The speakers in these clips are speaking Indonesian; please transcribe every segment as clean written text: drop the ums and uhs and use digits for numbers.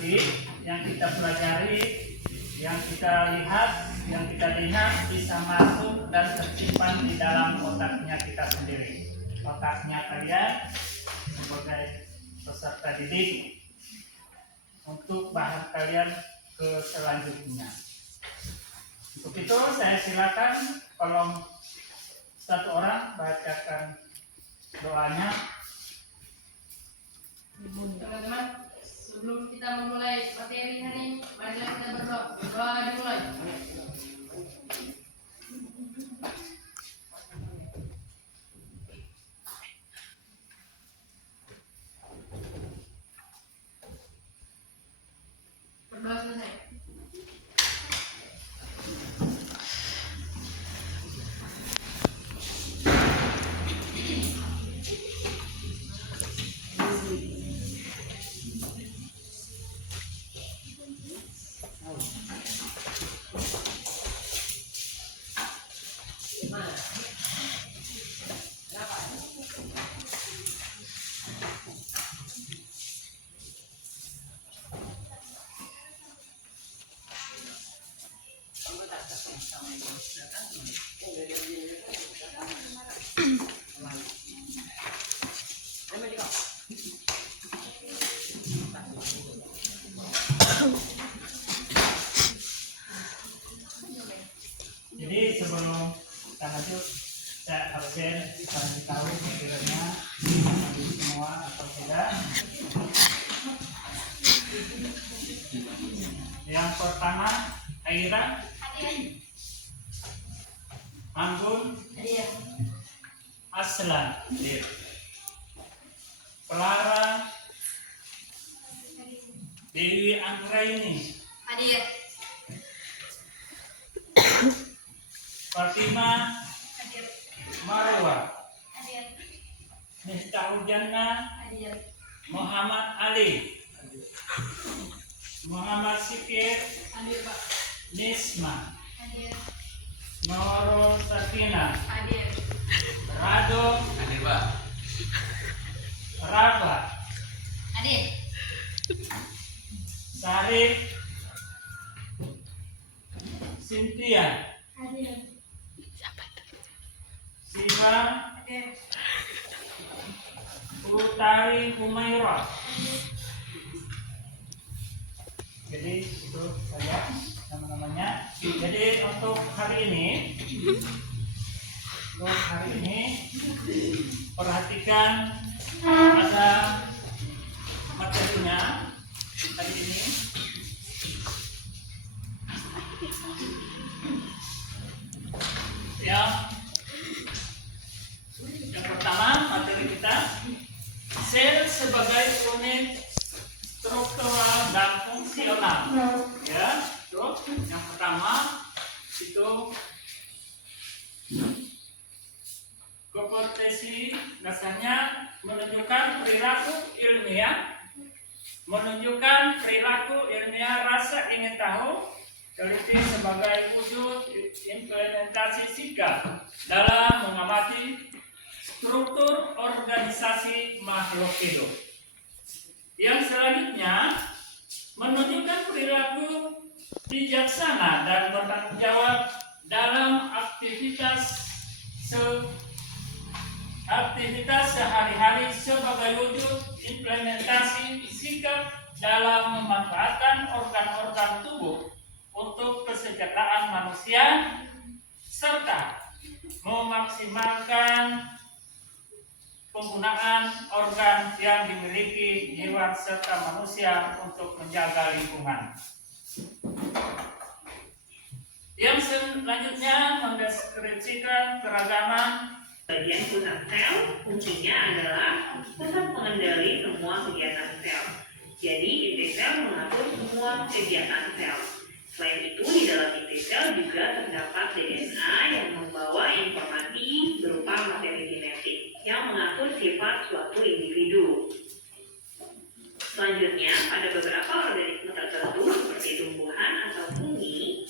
nanti yang kita pelajari, yang kita lihat, bisa masuk dan tersimpan di dalam otaknya kita sendiri. Otaknya kalian sebagai peserta didik untuk bahan kalian ke selanjutnya. Untuk itu saya silakan kalau satu orang bacakan doanya. Teman-teman, sebelum kita memulai materi hari ini, mari kita berdoa. Doa dimulai. Berdoa selesai. Jadi sebelum kita lanjut, saya absen kasih tahu sekiranya semua atau tidak. Yang pertama, Aira, Anggun, Aslan, Clara, Dewi Anggraini, Hadir. Fatima, Hadir. Marwa, Hadir. Miftahul Jannah, Hadir. Muhammad Ali, Muhammad Sikir, Hadir, Pak. Nisma, Hadir. Nurul Sakina, Hadir. Rado, Hadir, Pak. Rafa, Hadir. Sarif, Cynthia, Hadir. Siva, Hadir. Utari Humaira. Jadi itu saja nama-namanya. Jadi untuk hari ini, perhatikan ada materinya hari ini. Yang pertama materi kita, sel sebagai unit struktural dan fungsional. Ya, itu yang pertama itu kompetensi dasarnya menunjukkan perilaku ilmiah, rasa ingin tahu, teliti sebagai wujud implementasi sikap dalam mengamati struktur organisasi makhluk hidup. Yang selanjutnya menunjukkan perilaku bijaksana dan bertanggung jawab dalam aktivitas sehari-hari sebagai wujud implementasi sikap dalam memanfaatkan organ-organ tubuh untuk kesejahteraan manusia serta memaksimalkan penggunaan organ yang dimiliki hewan serta manusia untuk menjaga lingkungan. Yang selanjutnya mendeskripsikan keragaman bagian pusat sel. Fungsinya adalah pusat pengendali semua kegiatan sel. Jadi inti sel mengatur semua kegiatan sel. Selain itu, di dalam inti sel juga terdapat DNA yang membawa informasi berupa materi genetik yang mengatur sifat suatu individu. Selanjutnya, pada beberapa organisme tertentu seperti tumbuhan atau fungi,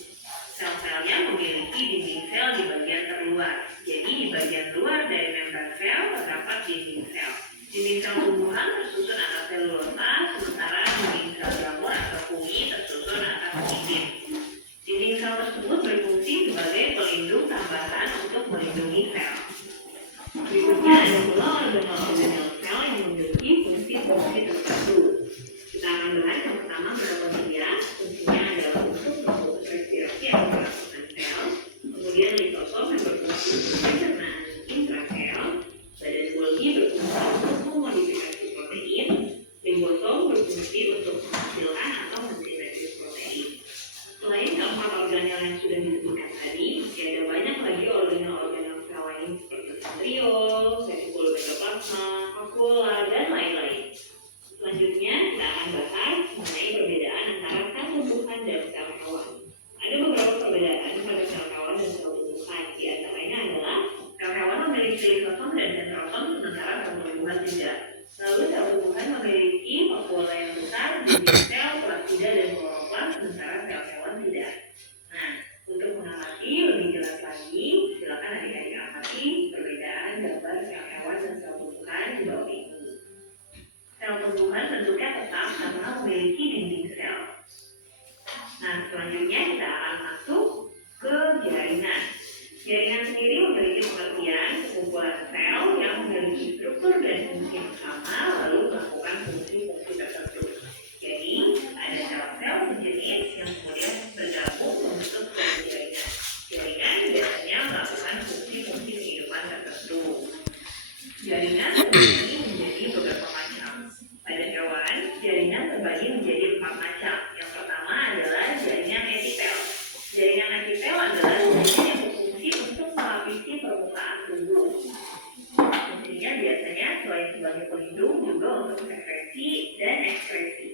sel-selnya memiliki dinding sel di bagian terluar. Jadi di bagian luar dari membran sel terdapat dinding sel. Dinding sel tumbuhan tersusun atas selulosa, sementara dinding sel jamur tersatu. Kita akan bahas yang pertama mitokondria. Fungsinya adalah untuk membantu respirasi atau pernafasan sel. Kemudian lisosom yang berfungsi untuk pencernaan intrasel. Badan Golgi berfungsi untuk memodifikasi protein. Ribosom berfungsi untuk menghasilkan atau mensintesis protein. Selain keempat organel yang sudah disebutkan tadi, masih ada banyak lagi organel-organel sel lain seperti sentriol, vesicule metaplasma, vakuola, dan lain-lain. Selanjutnya, kita akan bahas mengenai perbedaan antara sel tumbuhan dan sel hewan. Ada beberapa perbedaan pada sel hewan dan sel tumbuhan. Di antaranya adalah sel hewan memiliki lisosom dan sentrosom, sementara sel tumbuhan tidak. Lalu sel tumbuhan memiliki vakuola yang besar, dinding sel, plasida, dan kloroplas, sementara sel hewan tidak. Nah, untuk mengamati lebih jelas lagi, silakan adik-adik amati perbedaan gambar sel hewan dan sel tumbuhan di bawah ini. Sel tumbuhan bentuknya tetap karena memiliki dinding sel. Nah, selanjutnya kita akan masuk ke jaringan. Jaringan sendiri memiliki pengertian sekumpulan sel yang memiliki struktur dan fungsi yang sama lalu melakukan fungsi-fungsi tertentu. Jadi, ada sel-sel sejenis yang kemudian bergabung membentuk suatu jaringan. Jaringan biasanya melakukan fungsi-fungsi kehidupan tertentu. Jaringan terbagi menjadi beberapa macam. Pada hewan, jaringan terbagi menjadi 4 macam. Yang pertama adalah jaringan epitel. Jaringan epitel adalah jaringan yang berfungsi untuk melapisi permukaan tubuh. Fungsinya biasanya selain sebagai pelindung juga untuk sekresi dan ekskresi.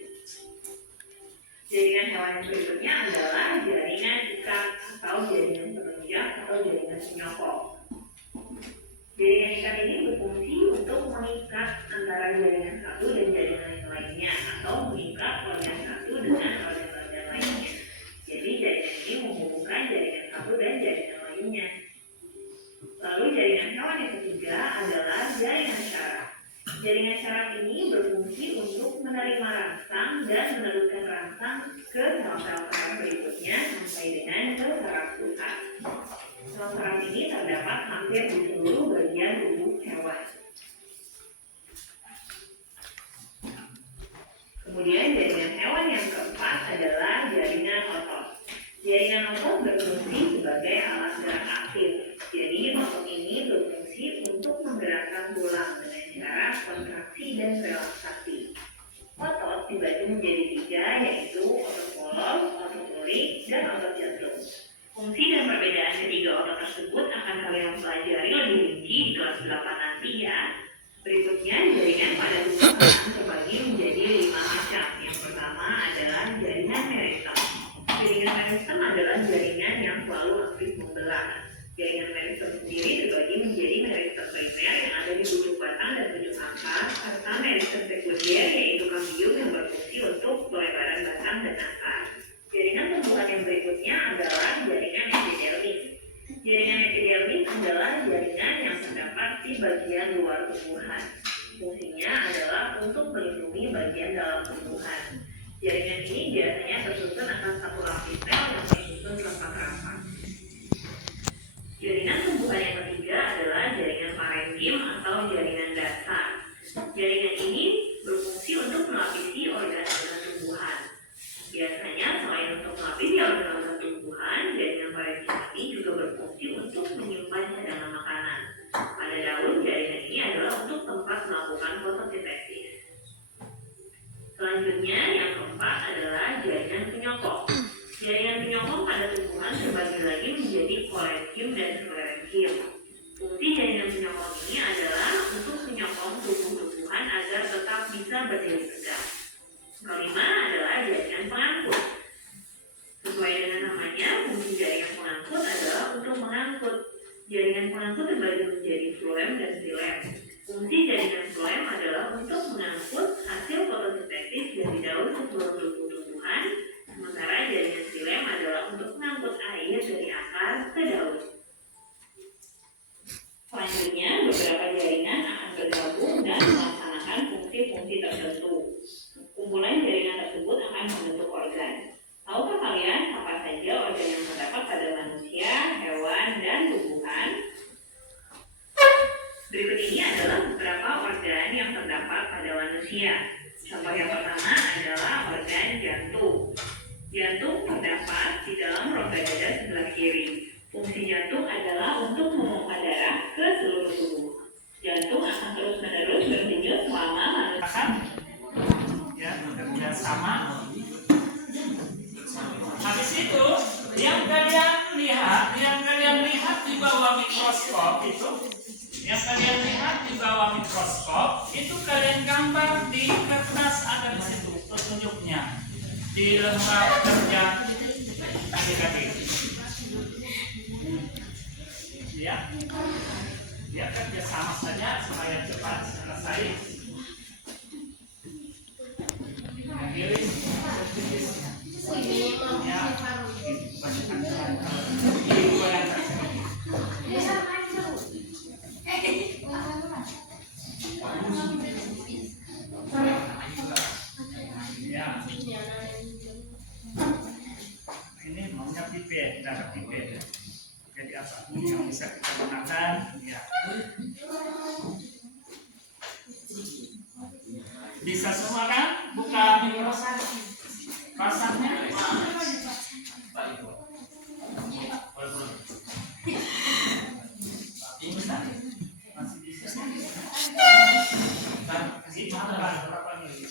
Jaringan hewan yang berikutnya adalah jaringan ikat atau jaringan penunjang atau jaringan penyokong. Jaringan ikat ini berfungsi untuk mengikat antara jaringan satu dan jaringan yang lainnya atau mengikat organ satu dengan organ-organ lainnya. Jadi jaringan ini menghubungkan jaringan satu dan jaringan lainnya. Lalu jaringan hewan yang ketiga adalah jaringan syaraf. Jaringan syaraf ini berfungsi untuk menerima rangsang dan meneruskan rangsang ke sel-sel saraf berikutnya sampai dengan ke saraf pusat. Sel saraf ini terdapat hampir di seluruh bagian tubuh hewan. Kemudian jaringan hewan yang keempat adalah jaringan otot. Jaringan otot berfungsi sebagai alat gerak aktif. Jadi otot ini berfungsi untuk menggerakkan tulang dengan cara kontraksi dan relaksasi. Otot dibagi menjadi 3, yaitu otot polos, otot lurik, dan otot jantung. Fungsi dan perbedaan ketiga otot tersebut akan kalian pelajari lebih rinci di kelas 8 nanti ya. Berikutnya, jaringan pada tubuh terbagi menjadi 5 macam. Yang pertama adalah jaringan meristem. Jaringan meristem adalah jaringan yang selalu aktif membelah. Jaringan meristem sendiri terbagi menjadi meristem primer yang ada di pucuk batang dan pucuk akar, serta meristem sekunder yaitu kambium yang berfungsi untuk pelebaran batang dan akar. Jaringan tumbuhan yang berikutnya adalah jaringan epidermis. Jaringan epidermis adalah jaringan yang terdapat di bagian luar tumbuhan. Fungsinya adalah untuk melindungi bagian dalam tumbuhan. Jaringan ini biasanya tersusun atas satu lapis sel yang tersusun rapat-rapat. Jaringan tumbuhan yang ketiga adalah jaringan parenkim atau jaringan dasar. Jaringan ini berfungsi untuk melapisi organ-organ tumbuhan. Biasanya selain untuk melapisi organ-organ tumbuhan, jaringan parenkim ini juga berfungsi untuk menyimpan cadangan makanan. Pada daun, jaringan ini adalah untuk tempat melakukan fotosintesis. Selanjutnya, yang keempat adalah jaringan penyokong. Jaringan penyokong pada tumbuhan terbagi lagi menjadi korenkium dan sklerenkium. Fungsi jaringan penyokong ini adalah untuk menyokong tubuh-tumbuhan agar tetap bisa berdiri tegak. Kelima adalah jaringan pengangkut. Sesuai dengan namanya, fungsi jaringan pengangkut adalah untuk mengangkut. Jaringan pengangkut terbagi menjadi floem dan xilem. Fungsi jaringan floem adalah untuk mengangkut hasil fotosintesis dari daun ke seluruh tubuh tumbuhan, sementara jaringan xilem adalah untuk mengangkut air dari akar ke daun. Selanjutnya, beberapa jaringan akan bergabung dan melaksanakan fungsi-fungsi tertentu. Kumpulan jaringan tersebut akan membentuk organ. Tahukah kalian apa saja organ yang terdapat pada manusia, hewan, dan tumbuhan? Berikut ini adalah beberapa organ yang terdapat pada manusia. Contoh yang pertama adalah organ jantung. Jantung terdapat di dalam rongga dada sebelah kiri. Fungsi jantung adalah untuk memompa darah ke seluruh tubuh. Jantung akan terus-menerus berdenyut selama manusia. Ya, kerja sama. Habis itu, yang kalian lihat di bawah mikroskop itu, kalian gambar di kertas, ada di situ petunjuknya di lembar kerja adik-adik. Ya, kerja sama saja supaya cepat selesai. Iris. Ya, ini maunya pipet, darah pipet. Jadi apa yang bisa kita gunakan? Ya. Bisa semua kan? Buka mikroskop. Pasangnya. Bisa? Masih bisa. Kasih berapa nih?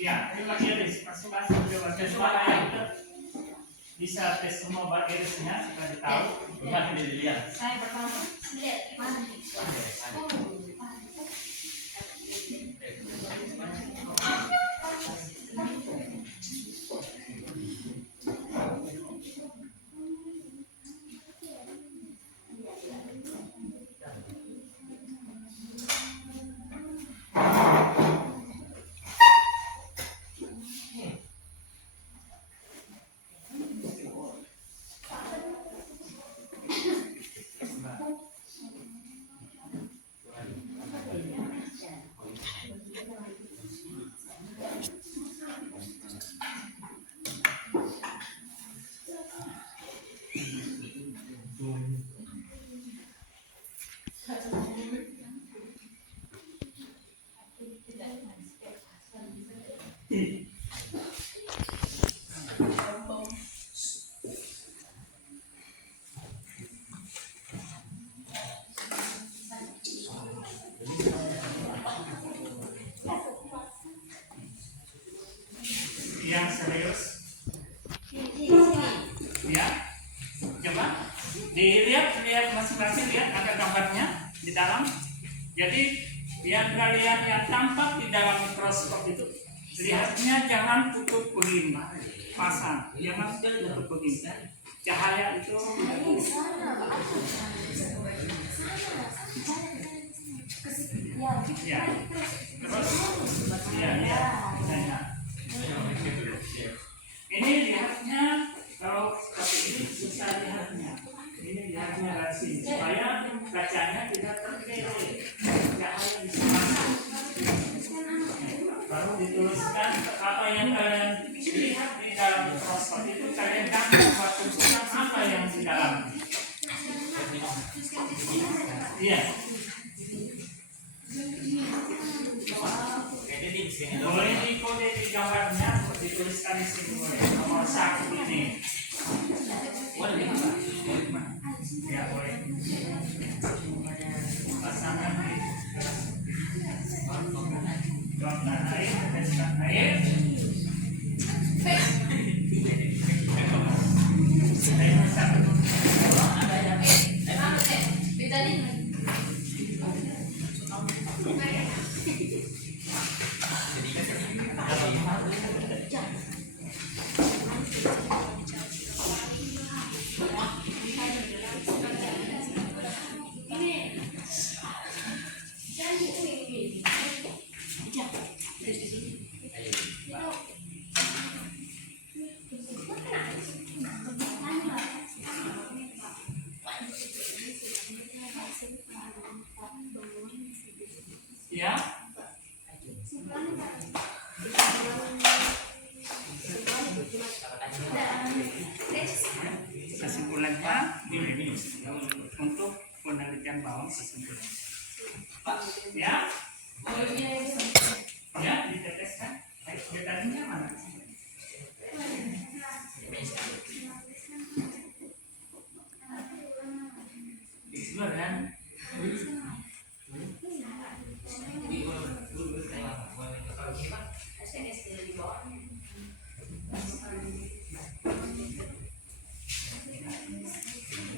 Ya, terima kasih. Masing-masing suara yang bisa tes semua irisnya supaya tahu. Gimana dilihat? Saya pertama lihat mana? Yang serius, ya, coba dilihat masing-masing, lihat ada gambarnya di dalam. Jadi biar kalian yang tampak di dalam mikroskop itu lihatnya jangan tutup begini, pasang, jangan tutup begini. Cahaya itu ya, terus ya. Ini lihatnya kalau seperti ini susah lihatnya. Ini lihatnya dari sini supaya kacanya tidak terkelih, cahaya bisa masuk. Baru dituliskan apa yang kalian lihat di dalam mikroskop itu, kalian dapat tunjukkan apa yang di dalam. Iya. Boleh dikode di gambarnya, dituliskan di sini boleh. Nomor 1 ini. Ya boleh. Pasangan di tuangkan air, teteskan air. Ya. Kesimpulannya ini untuk penelitian bawang kesimpulan. Ya. Ya, diteteskan. Vitaminnya mana? Explore kan?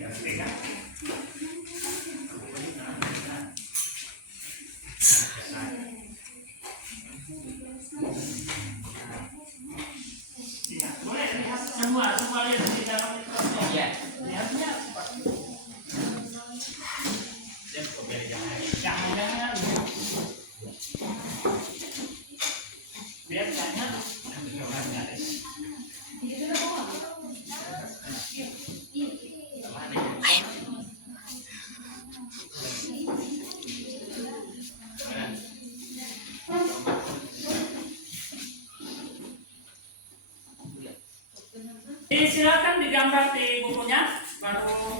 Ya, pegang. Ya, boleh lihat semua lihat di dalam mikroskop. Ya. Lihatnya apa? Jangan. Biasanya silakan digambar di bukunya, baru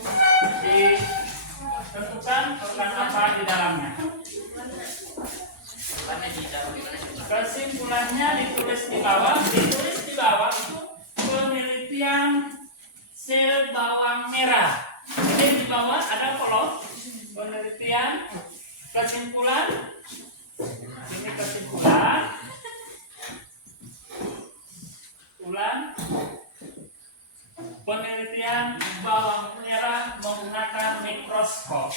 ditentukan organ apa di dalamnya. Kesimpulannya ditulis di bawah. Itu penelitian sel bawang merah. Jadi di bawah ada kolom penelitian, kesimpulan. Ini kesimpulan. Penelitian bawang merah menggunakan mikroskop.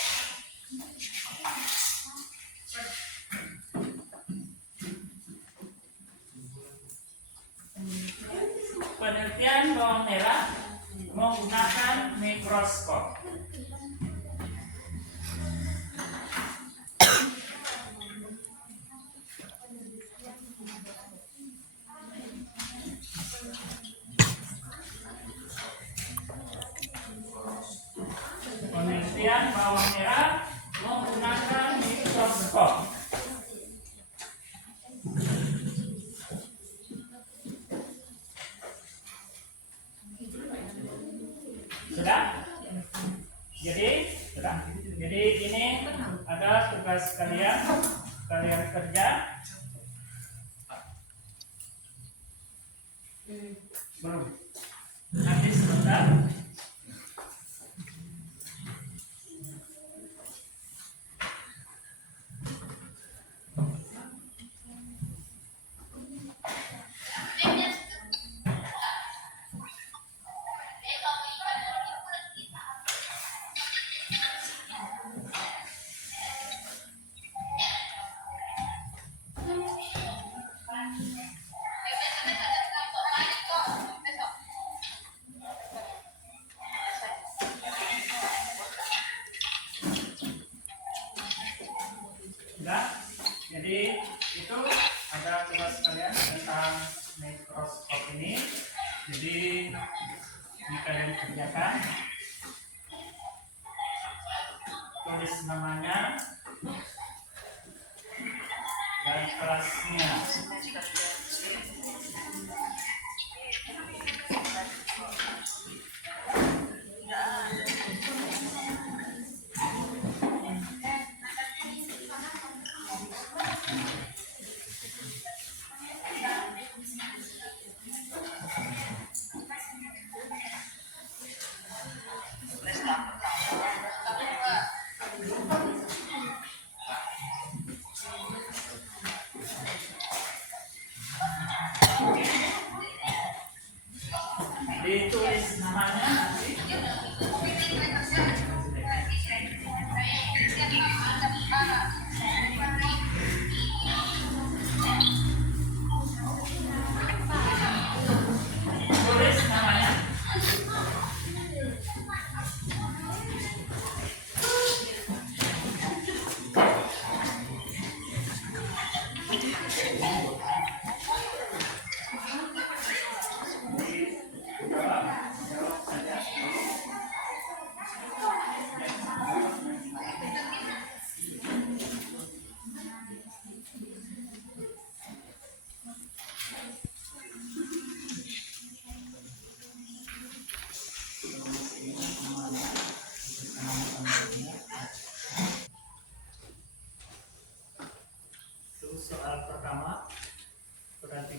Penelitian bawang merah menggunakan mikroskop. Penelitian bawang merah menggunakan mikroskop. Sudah? Jadi ini ada tugas kalian kerja. Belum. Nanti sebentar. Sudah? Jadi itu ada tugas kalian tentang mikroskop ini. Jadi ini kalian kerjakan, tulis namanya dan kelasnya.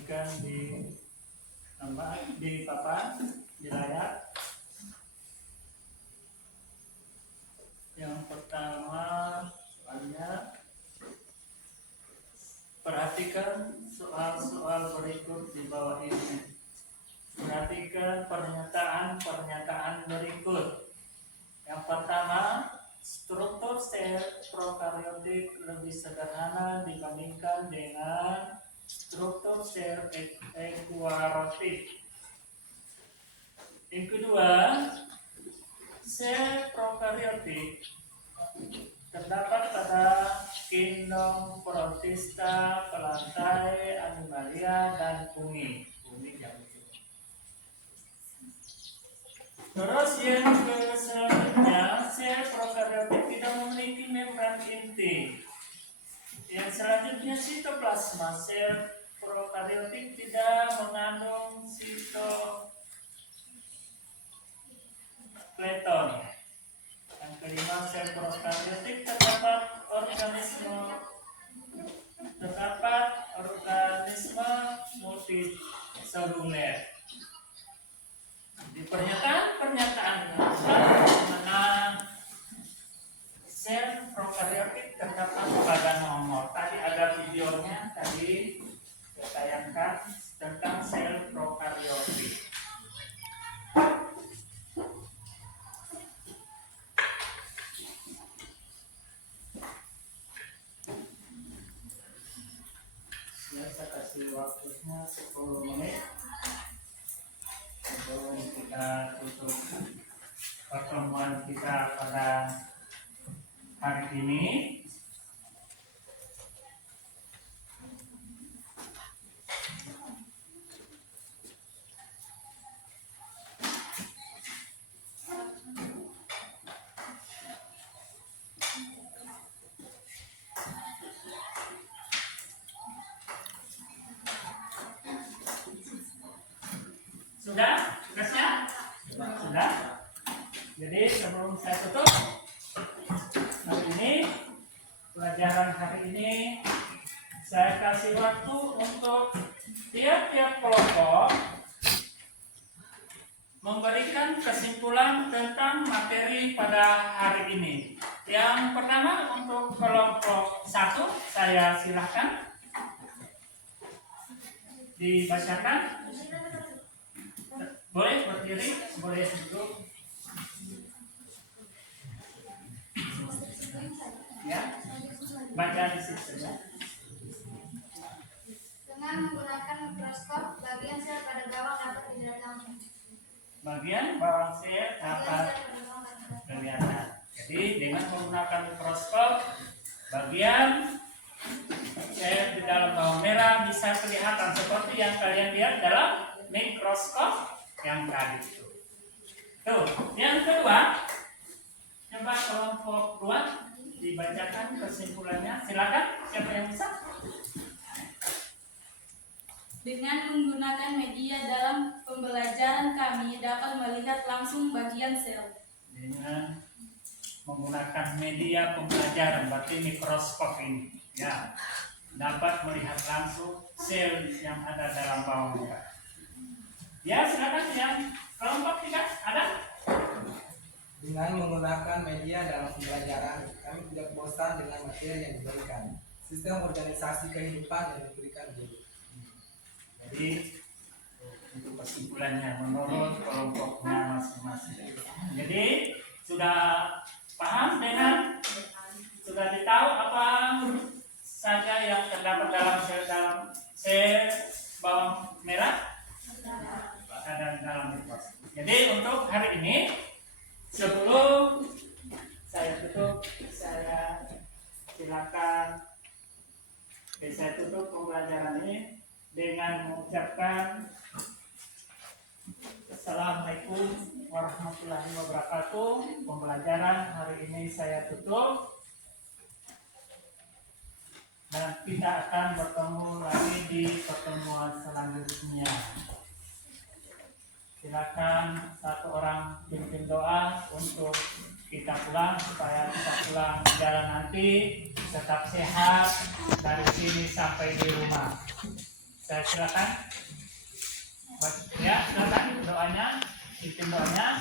diberikan di papan di layar. Yang pertama soalnya, perhatikan soal-soal berikut di bawah ini. Perhatikan pernyataan berikut. Yang pertama, struktur sel prokariotik lebih sederhana dibandingkan dengan struktur sel eukariotik. Yang kedua, sel prokariotik terdapat pada kingdom Protista, pelantai, animalia, dan fungi. Terus yang selanjutnya, sel prokariotik tidak memiliki membran inti. Yang selanjutnya, sitoplasma sel prokariotik tidak mengandung sitoskeleton. Yang kelima, sel prokariotik terdapat organisme multiseluler. Di pernyataan mana sel prokariotik terdapat pada nomor. Tadi ada videonya, tadi saya tayangkan tentang sel prokariotik. Ya, saya kasih waktunya 10 menit sebelum kita tutup pertemuan kita pada hari ini. Sudah? Sudah siap? Sudah? Jadi sebelum saya tutup hari ini, pelajaran hari ini, saya kasih waktu untuk tiap-tiap kelompok memberikan kesimpulan tentang materi pada hari ini. Yang pertama untuk kelompok 1, saya silahkan dibacakan. Boleh berdiri, boleh duduk. Ya, baca di situ ya. Dengan menggunakan mikroskop, bagian sel pada gawang dapat dilihat langsung. Bagian bawah sel dapat kelihatan. Jadi dengan menggunakan mikroskop, bagian sel di dalam bawang merah bisa kelihatan seperti yang kalian lihat dalam mikroskop yang tadi itu. Tuh, yang kedua, coba kelompok 2 dibacakan kesimpulannya. Silakan, siapa yang bisa? Dengan menggunakan media dalam pembelajaran kami dapat melihat langsung bagian sel. Dengan menggunakan media pembelajaran, berarti mikroskop ini, ya, dapat melihat langsung sel yang ada dalam bawang merah. Ya, silakan yang kelompok 3 ada? Dengan menggunakan media dalam pembelajaran, kami tidak bosan dengan materi yang diberikan. Sistem organisasi kehidupan yang diberikan guru. Jadi itu kesimpulannya menurut kelompoknya masing-masing. Jadi sudah paham dengan, sudah ditahu apa saja yang terdapat dalam sel bawang merah ada dalam mikroskop. Jadi untuk hari ini, sebelum saya tutup, saya silakan saya tutup pembelajaran ini dengan mengucapkan Assalamualaikum warahmatullahi wabarakatuh. Pembelajaran hari ini saya tutup dan kita akan bertemu lagi di pertemuan selanjutnya. Silakan satu orang pimpin doa untuk kita pulang, supaya kita pulang jalan nanti tetap sehat dari sini sampai di rumah. Saya silakan. Ya, silakan doanya, pimpin doanya.